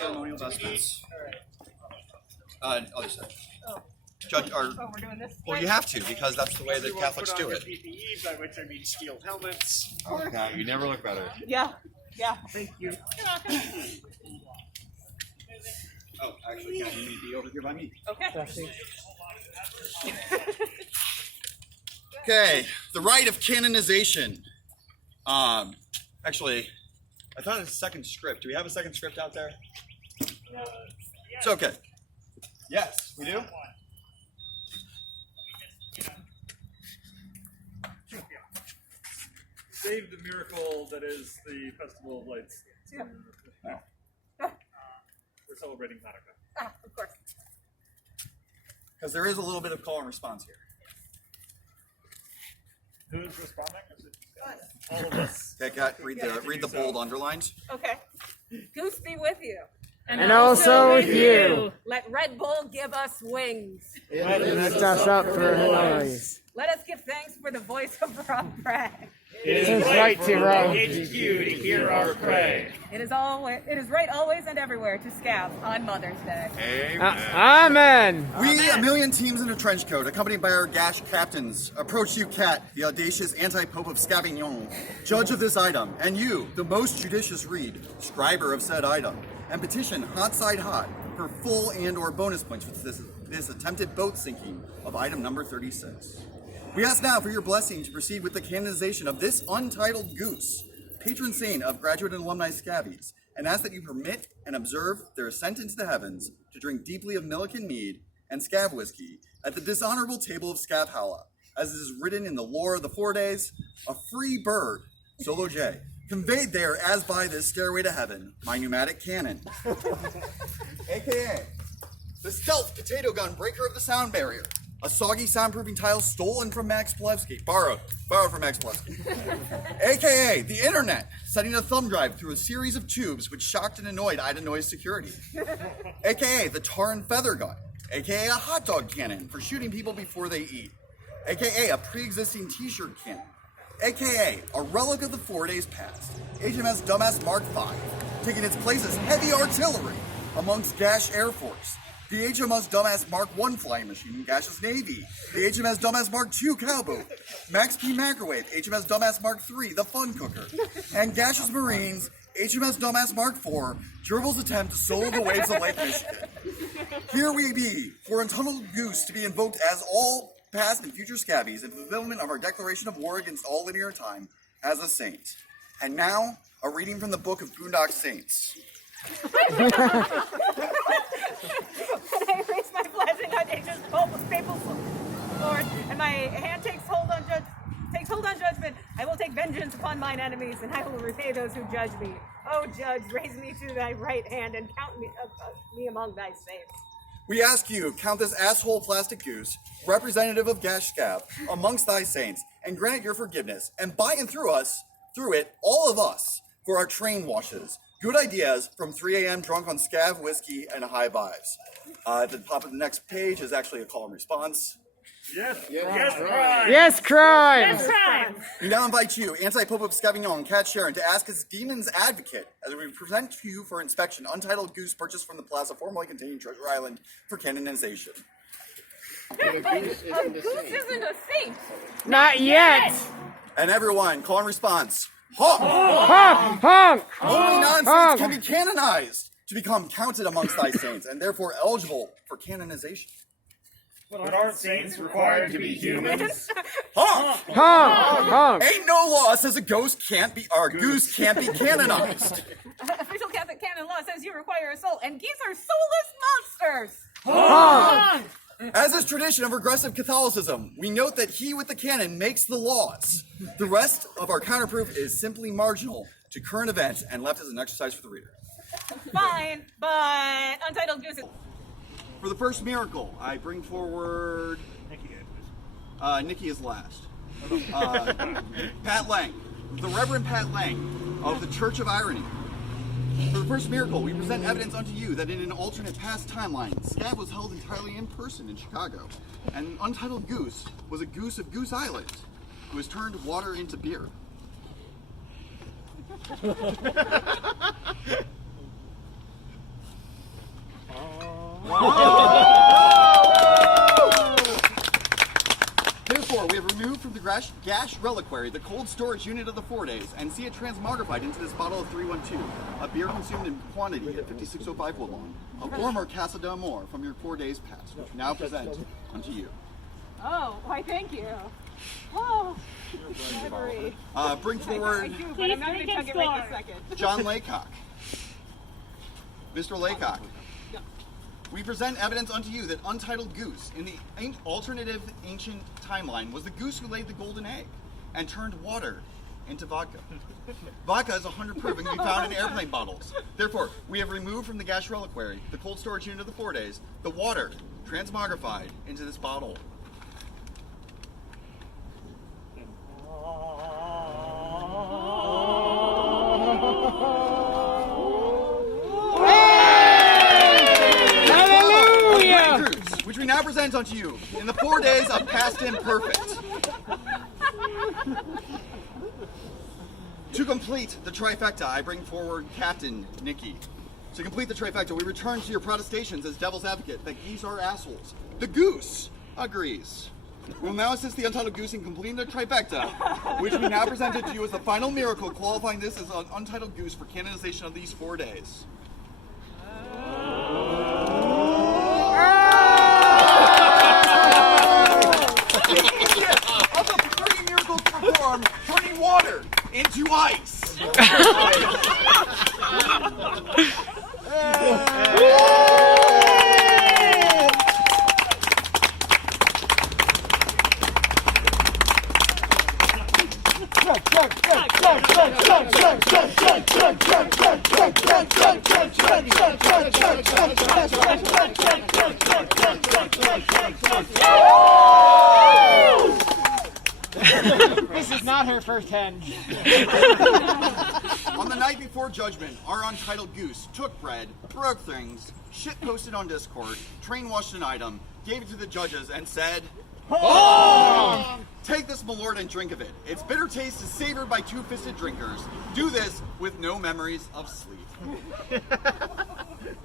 ceremonial vestments. Other side. Judge, or, we're doing this. well, you have to because that's the way that Catholics do it. PPE, by which I mean steel helmets. Yeah, you never look better. Yeah. Thank you. Oh, actually, can you be over here by me? Okay. Okay, the rite of canonization. Actually, I thought it was a second script. Do we have a second script out there? It's okay. Yes, we do? Save the miracle that is the Festival of Lights. Yeah. We're celebrating Hanukkah. Of course. Because there is a little bit of call and response here. Who's responding? Is it all of us? Okay, Kat, read the bold underlines. Okay. Goose be with you. And also with you. Let Red Bull give us wings. Lift us up for her noise. Let us give thanks for the voice of Rob Bragg. It is right to roam. HQ to hear our pray. It is right always and everywhere to scab on Mother's Day. Amen. We, a million teams in a trench coat, accompanied by our gash captains, approach you, Cat, the audacious anti-pope of Scavignon, judge of this item, and you, the most judicious reed, scriber of said item, and petition hot side hot for full and or bonus points for this attempted boat sinking of item number 36. We ask now for your blessing to proceed with the canonization of this untitled Goose, patron saint of graduate and alumni scabbies, and ask that you permit and observe their ascent into the heavens to drink deeply of Milliken mead and scab whiskey at the dishonorable table of Scabhala, as is written in the lore of the 4 days, a free bird, Solo J, conveyed there as by this stairway to heaven, my pneumatic cannon, aka the stealth potato gun breaker of the sound barrier, a soggy soundproofing tile stolen from Max Plevsky, borrowed from Max Plevsky, aka the internet, setting a thumb drive through a series of tubes which shocked and annoyed Ida Noise security, aka the tar and feather gun, aka a hot dog cannon for shooting people before they eat, aka a pre-existing t-shirt cannon, aka a relic of the 4 days past, HMS Dumbass Mark V, taking its place as heavy artillery amongst Gash Air Force, the HMS Dumbass Mark I flying machine, Gash's Navy, the HMS Dumbass Mark II cowboat, Max P. Microwave, HMS Dumbass Mark III, the fun cooker, and Gash's Marines, HMS Dumbass Mark IV, Gerbil's attempt to solo the waves of Lake Michigan. Here we be, for Untunneled Goose to be invoked as all past and future scabbies in fulfillment of our declaration of war against all linear time as a saint. And now, a reading from the Book of Boondock Saints. And I raise my flashing audacious papal sword, and my hand takes hold on judgment. I will take vengeance upon mine enemies, and I will repay those who judge me. O judge, raise me to thy right hand and count me among thy saints. We ask you, count this asshole plastic goose, representative of Gash Scab, amongst thy saints, and grant it your forgiveness, and by and through it, all of us, for our train washes, good ideas from 3 a.m. drunk on scav, whiskey, and high vibes. At the top of the next page is actually a call and response. Yes, crime. Yes, crime. Yes, crime. We now invite you, anti-pope of Scavignon, Cat Sharon, to ask as demon's advocate as we present to you for inspection Untitled Goose purchased from the plaza formerly containing Treasure Island for canonization. Goose isn't a saint. Not yet. And everyone, call and response. Honk! Honk, honk. Only non-saints Honk. can be canonized to become counted amongst thy saints and therefore eligible for canonization. But aren't saints required to be humans? Honk! Honk, honk. Ain't no law says a goose can't be canonized. Official Catholic canon law says you require a soul, and geese are soulless monsters. Honk. As is tradition of regressive Catholicism, we note that he with the canon makes the laws. The rest of our counterproof is simply marginal to current events and left as an exercise for the reader. Fine, but Untitled Goose is... For the first miracle, I bring forward... Nikki is last. Pat Lang, the Reverend Pat Lang of the Church of Irony. For the first miracle, we present evidence unto you that in an alternate past timeline, Scab was held entirely in person in Chicago, and an Untitled Goose was a goose of Goose Island who has turned water into beer. Therefore, we have removed from the gash reliquary the cold storage unit of the 4 days and see it transmogrified into this bottle of 312, a beer consumed in quantity at 5605 Woodlawn, a former Casa d'Amor from your 4 days past, which we now present unto you. Oh, why thank you. Oh, memory. Bring forward I do, but I'm not going to chug it right this second. John Laycock. Mr. Laycock. We present evidence unto you that Untitled Goose, in the alternative ancient timeline, was the goose who laid the golden egg and turned water into vodka. Vodka is 100 proof and can be found in airplane bottles. Therefore, we have removed from the gash reliquary, the cold storage unit of the 4 days, the water transmogrified into this bottle. Which we now present unto you in the 4 days of past imperfect. To complete the trifecta, I bring forward Captain Nicky. To complete the trifecta, we return to your protestations as devil's advocate that geese are assholes. The goose agrees. We will now assist the Untitled Goose in completing the trifecta, which we now presented to you as the final miracle, qualifying this as an Untitled Goose for canonization of these 4 days. Of the 3 miracles performed, turning water into ice. This is not her first hen. On the night before judgment, our Untitled Goose took bread, broke things, shit posted on Discord, train washed an item, gave it to the judges, and said, "Oh! Take this, my lord, and drink of it. Its bitter taste is savored by two-fisted drinkers. Do this with no memories of sleep."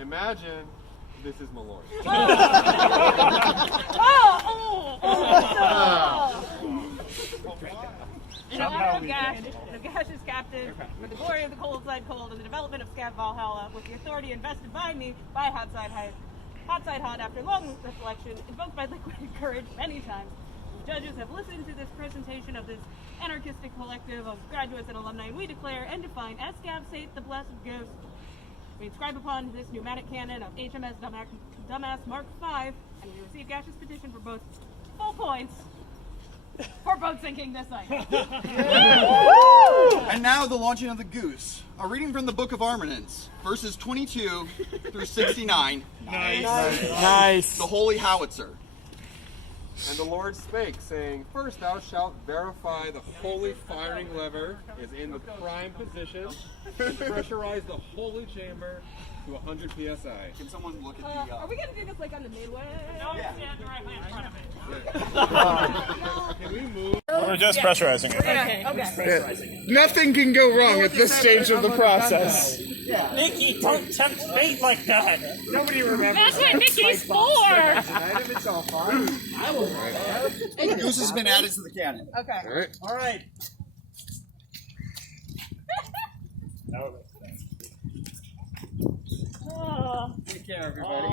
Imagine this is Malloy. In honor of Gash, the Gash's captain, for the glory of the cold side cold and the development of Scav Valhalla, with the authority invested by me by Hotside Hot after long reflection, invoked by liquid courage many times. The judges have listened to this presentation of this anarchistic collective of graduates and alumni, and we declare and define as Scav Sate the Blessed Ghost. We inscribe upon this pneumatic cannon of HMS Dumbass Mark V, and we receive Gash's petition for both full points for boat sinking this night. And now the launching of the Goose. A reading from the Book of Armaments, verses 22 through 69. Nice. The Holy Howitzer. And the Lord spake, saying, First thou shalt verify the holy firing lever is in the prime position, and pressurize the holy chamber to 100 psi. Can someone look at the... Are we going to do this like on the midway? No, stand directly in front of it. Can we move? We're just pressurizing it. Okay. Nothing can go wrong at this stage of the process. Nikki, don't tempt fate like that. Nobody remembers. That's what Nikki's for! It's all fine. The Goose has been added to the cannon. Okay. All right. Take care, everybody.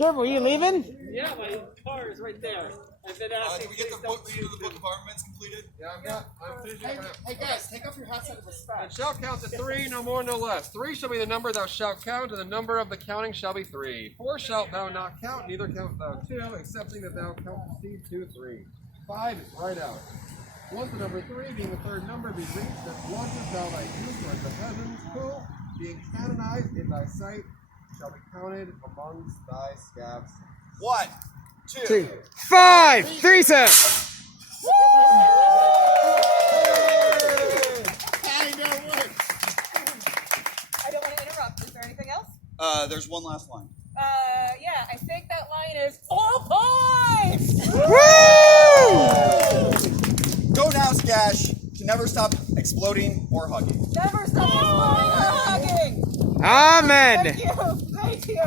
Onward. Were you leaving? Yeah, my car is right there. I've been asking. Did we get the book of Armaments completed? Yeah, I'm finishing it up. Hey guys, take off your hats out of the spot. And shall count to 3, no more, no less. 3 shall be the number thou shalt count, and the number of the counting shall be 3. 4 shalt thou not count, neither count thou 2, excepting that thou count proceed 2, 3. 5 is right out. Once the number 3, being the third number, be reached, that launchest thou thy goose towards the heavens, who, being canonized in thy sight, shall be counted amongst thy scabs. 1, 2, 5, 3, 7. I don't want to interrupt. Is there anything else? there's one last line. Yeah, I think that line is 4 points! Woo! Go now, Skash, to never stop exploding or hugging. Never stop exploding or hugging! Amen. Thank you. Thank you.